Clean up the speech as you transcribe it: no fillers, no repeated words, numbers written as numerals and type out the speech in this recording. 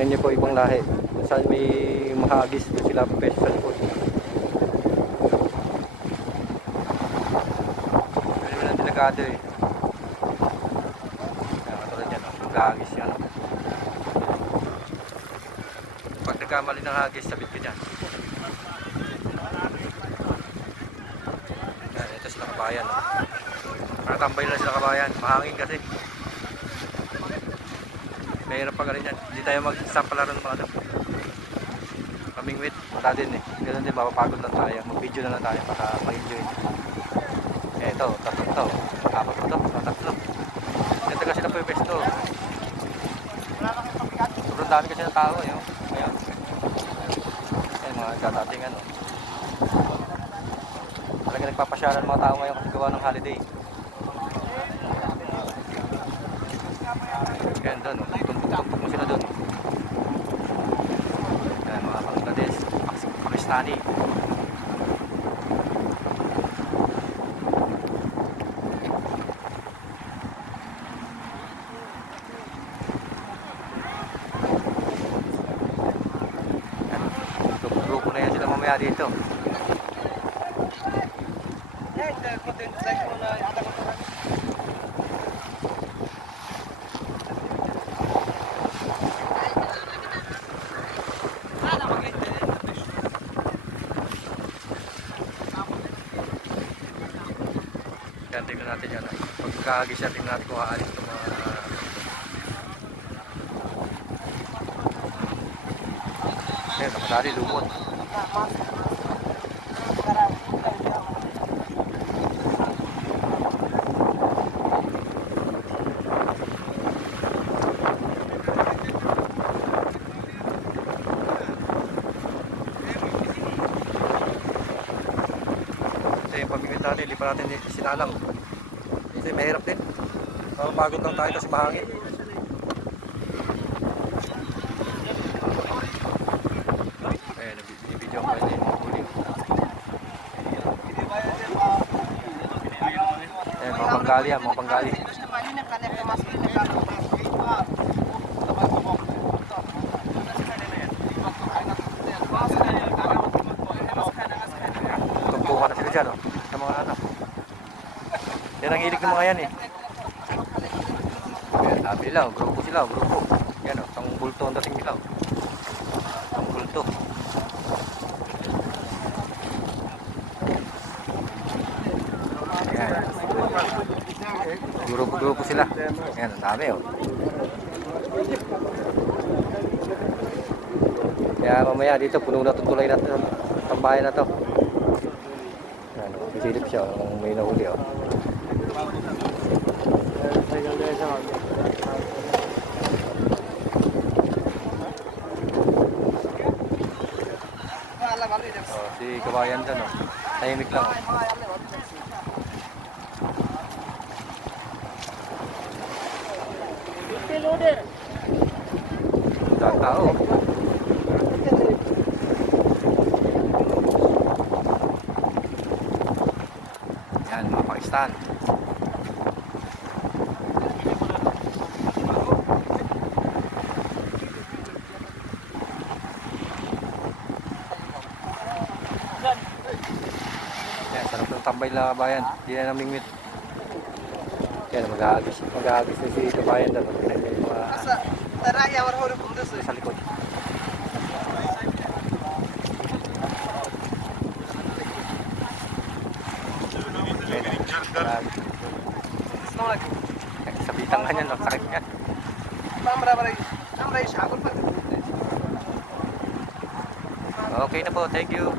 tingnan niyo po ibang lahi. Kung saan may mahagis, doon sila pwesto sa likod. Pero walang delikado eh. Katulad yan, mahagis yan. Pag nagkamali ng hagis, sabit ka dyan. Yan, ito sila kabayan. Nakatambay lang sila kabayan, mahangin kasi. Mahirap pa rin yan. Hindi tayo mag-sampalaran ng mga ano. Kaming wait, wala din eh. Ganun din, mapapagod lang tayo. Mag-video na lang tayo para ma-enjoy. Eh ito, tatlo to. Apat mo to, tatlo. Ganda kasi na po yung pesto. Sobrang dami kasi ng tao eh. Ayan. Ayan mga katating ano. Talaga nagpapasyaran mga tao ngayon kasi gawa ng holiday. Ayan doon, tumpok mo sila doon. Ayan mga Bangladesh, Pakistani. Grupo na yan sila mamaya dito. Yan, tingnan natin yan. Pagkahagis yan, tingnan natin kung aalis ito mga... Ayan, nakadali, lumot. Ito yung pamimit natin, hindi pa natin sinalang. Kasi mahirap din. Pagod lang tayo kasi mahangin. Ayan, nabibidyo ko yun yung huli. Ayan, mga Bengali yan, mga Bengali. Tumpukan na sila dyan, oh, sa mga anak. Yan ang hilig ng mga yan eh. Ayan, sabi nila, grupo sila, grupo. Yan o, isang bulto ang dating nila. Isang bulto. Ayan. Grupo sila. Ayan, ang dami o. Kaya mamaya dito, puno na itong tulay na ito. Tambayan na ito. Ayan, isilip siya, may nahuli o. Oh, si kabayan dyan oh. Tahimik lang oh. Daan tao oh. Yan mga Pakistan. Yan, sarap ng tambay na kabayan. Hindi na namingwit. Yan, mag-aagis na si kabayan doon. Sa likod. Sa bitang kanya, sakit niya. Okay na po, thank you.